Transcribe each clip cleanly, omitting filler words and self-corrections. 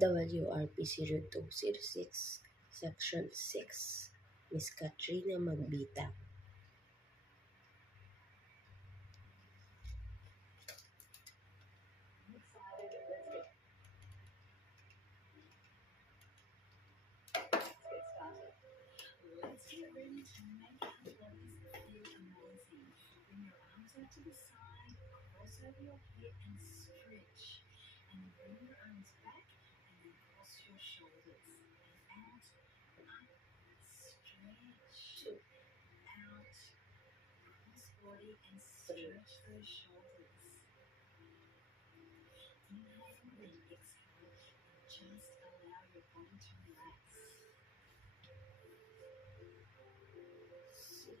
WRP0206, Section 6, Miss Katrina Magbita. Let's get ready to make our bodies feel amazing. Bring your arms out to the side, cross over your hip and stretch. And then bring your arms back and then cross your shoulders. And out, up, stretch, out, cross body and stretch those shoulders. Inhale and exhale and just allow your body to relax. 6.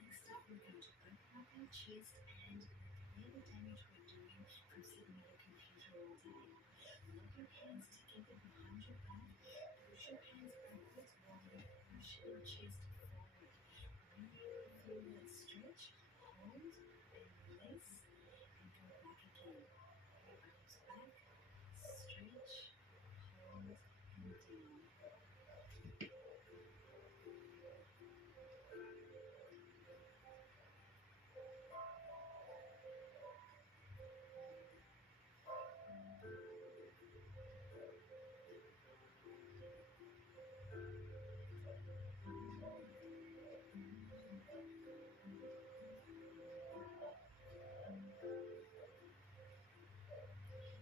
Next up, we're going to open up our chest and repair the damage we're doing from sitting at a computer all day. Lock your hands together behind your back. Push your hands backwards while you push your chest forward. Really feel that stretch. Hold and release and go back again. Your arms back, stretch, hold and down.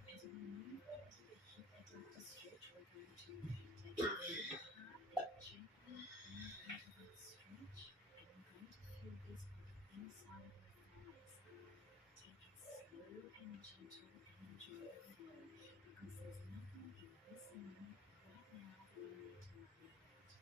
As we move into the hip adductor stretch, we're going to take a deep breath and gently breathe into that stretch. And we're going to feel this on the inside of your thighs. Take it slow and gentle and enjoy the flow because there's nothing in this moment right now that you need to worry about.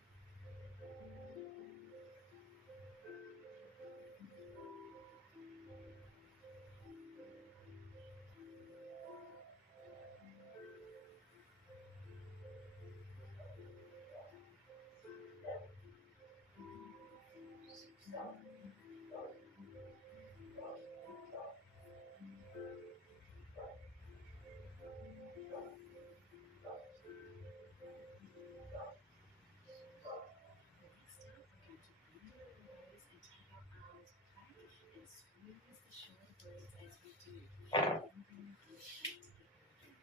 Next up, we're going to bring your elbows and take our arms back and squeeze the shoulder blades as we do. Then bring your hands back together again.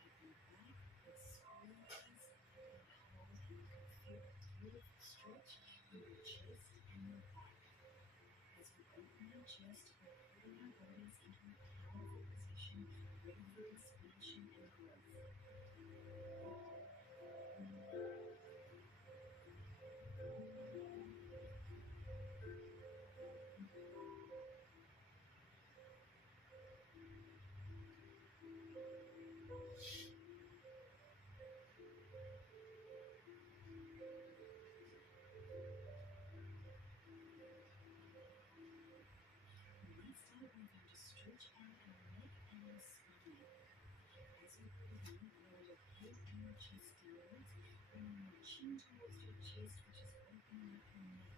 Take them back and squeeze and hold, and you can feel a beautiful stretch in your chest and your back. As we open our chest, we're putting our bodies into a powerful position, ready for expansion and growth. Next up, we're going to stretch out our neck and our spine. As you breathe in, lower your head and your chest downwards, bringing your chin towards your chest, which is opening up your neck.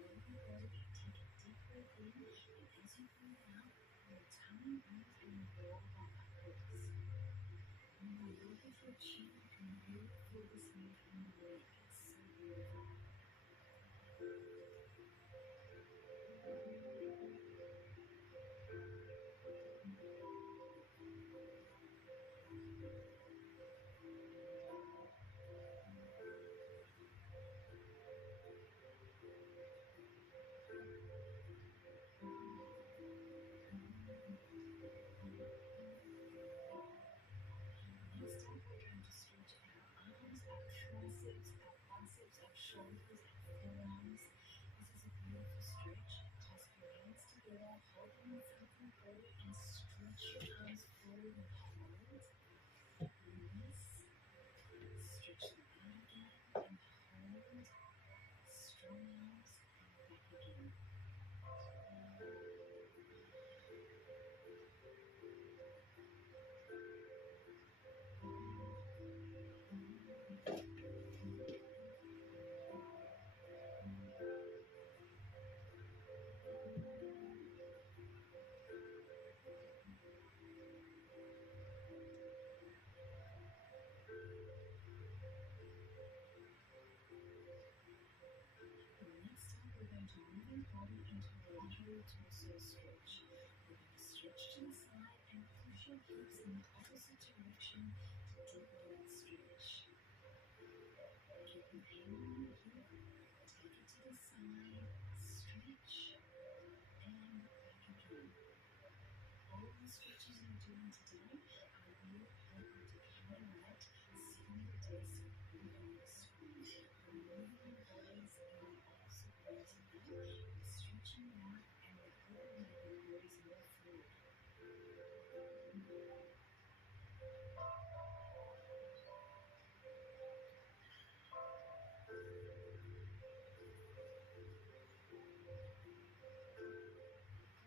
Lower your body, take a deep breath in, and as you breathe out, your tummy moves and roll back upwards. When you look at your chin, you can really feel this move in the neck. It's so beautiful. Next up, we're going to stretch our arms, our triceps, our biceps, our shoulders, our forearms. This is a beautiful stretch. Clasp your hands together, hold them in front of your body, and stretch your arms forward and hold. Release. Stretch them out again and hold. Strong arms and back again. full torso stretch. We're going to stretch to the side and push your hips in the opposite direction to deepen that stretch. Keep your hand on your hip, take it to the side, stretch, and back again. All the stretches you're doing today will help you to counteract sitting at a desk with your spine. We're moving your bodies in the opposite way to that. We're stretching out and we're helping make our bodies more fluid.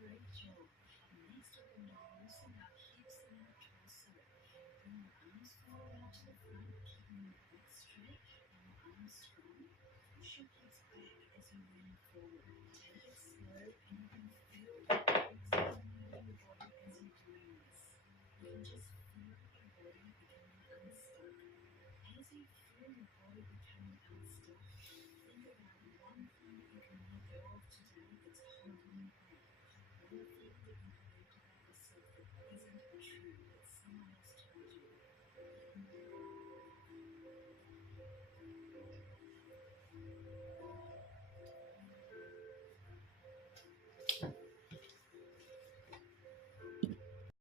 Great job. Next, we're going to loosen our hips and our torso. Bring your arms forward out to the front, keeping your back straight and your arms strong. Push your hips back as you lean forward. Take it